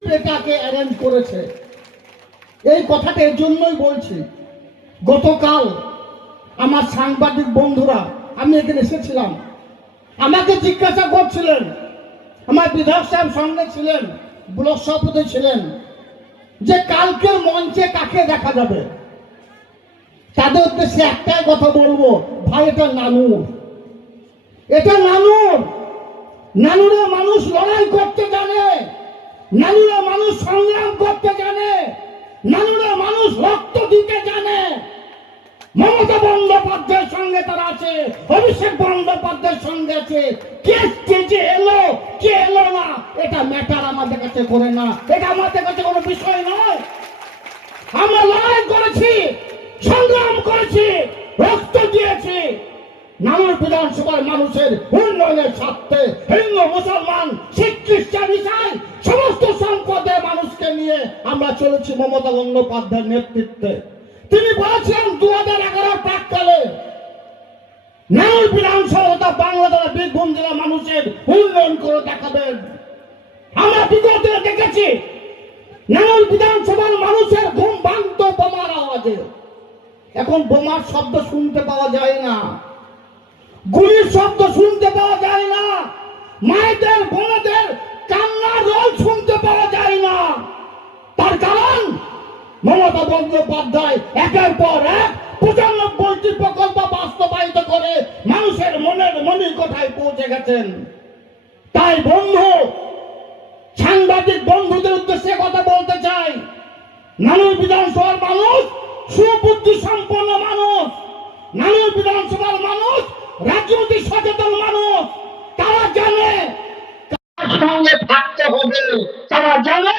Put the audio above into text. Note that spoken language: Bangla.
অ্যারেঞ্জ করেছে। এই কথাটা এর জন্যই বলছি। গতকাল আমার সাংবাদিক বন্ধুরা, আমি এখানে এসেছিলাম। আমাকে জিজ্ঞাসা করছিলেন, আমার বিধায়ক সাহেব সঙ্গে ছিলেন, ব্লক সভাপতি ছিলেন, যে কালকের মঞ্চে কাকে দেখা যাবে? তাদের উদ্দেশ্যে একটাই কথা বলব, ভাই, এটা নানুর। এটা নানুর। নানুরে মানুষ লড়াই করতে নানুরে মানুষ সংগ্রাম করতে জানে, নানুরে মানুষ রক্ত দিতে জানে। মমতা বন্দ্যোপাধ্যায়ের সঙ্গে তারা আছে, অভিষেক বন্দ্যোপাধ্যায়ের সঙ্গে আছে। কে স্টেজে এলো, কে এলো না, এটা ম্যাটার আমাদের কাছে করে না। এটা আমাদের কাছে কোনো বিষয় নয়। আমরা লড়াই করেছি, সংগ্রাম করেছি, রক্ত দিয়েছি। নানুর বিধানসভার মানুষের উন্নয়নের স্বার্থে হিন্দু, মুসলমান আমরা চলেছি মমতা বন্দ্যোপাধ্যায়ের নেতৃত্বে। তিনি বলেছিলেন দু হাজার এগারো প্রাককালে বিধানসভা বাংলাদেশের বীরভূম মানুষের উন্নয়ন করে দেখাবেন। আমরা বিগত দেখেছি বিধানসভার মানুষের ঘুম ভাঙত বোমার আওয়াজে। এখন বোমার শব্দ শুনতে পাওয়া যায় না। গুলির শব্দ শুনতে পাওয়া যায় না। মায়েদের বোনেদের মমতা বন্দ্যোপাধ্যায় একের পর এক পঁচানব্বইটি প্রকল্প বাস্তবায়িত করে মানুষের মনের মনির কোঠায় পৌঁছে গেছেন। তাই বন্ধু, সাংবাদিক বন্ধুদের উদ্দেশ্যে কথা বলতে চাই। নানুর বিধানসভার মানুষ, সুবুদ্ধি সম্পন্ন মানুষ। নানুর বিধানসভার মানুষ, রাজনৈতিক সচেতন মানুষ। তারা জানে সঙ্গে থাকতে হবে। তারা জানে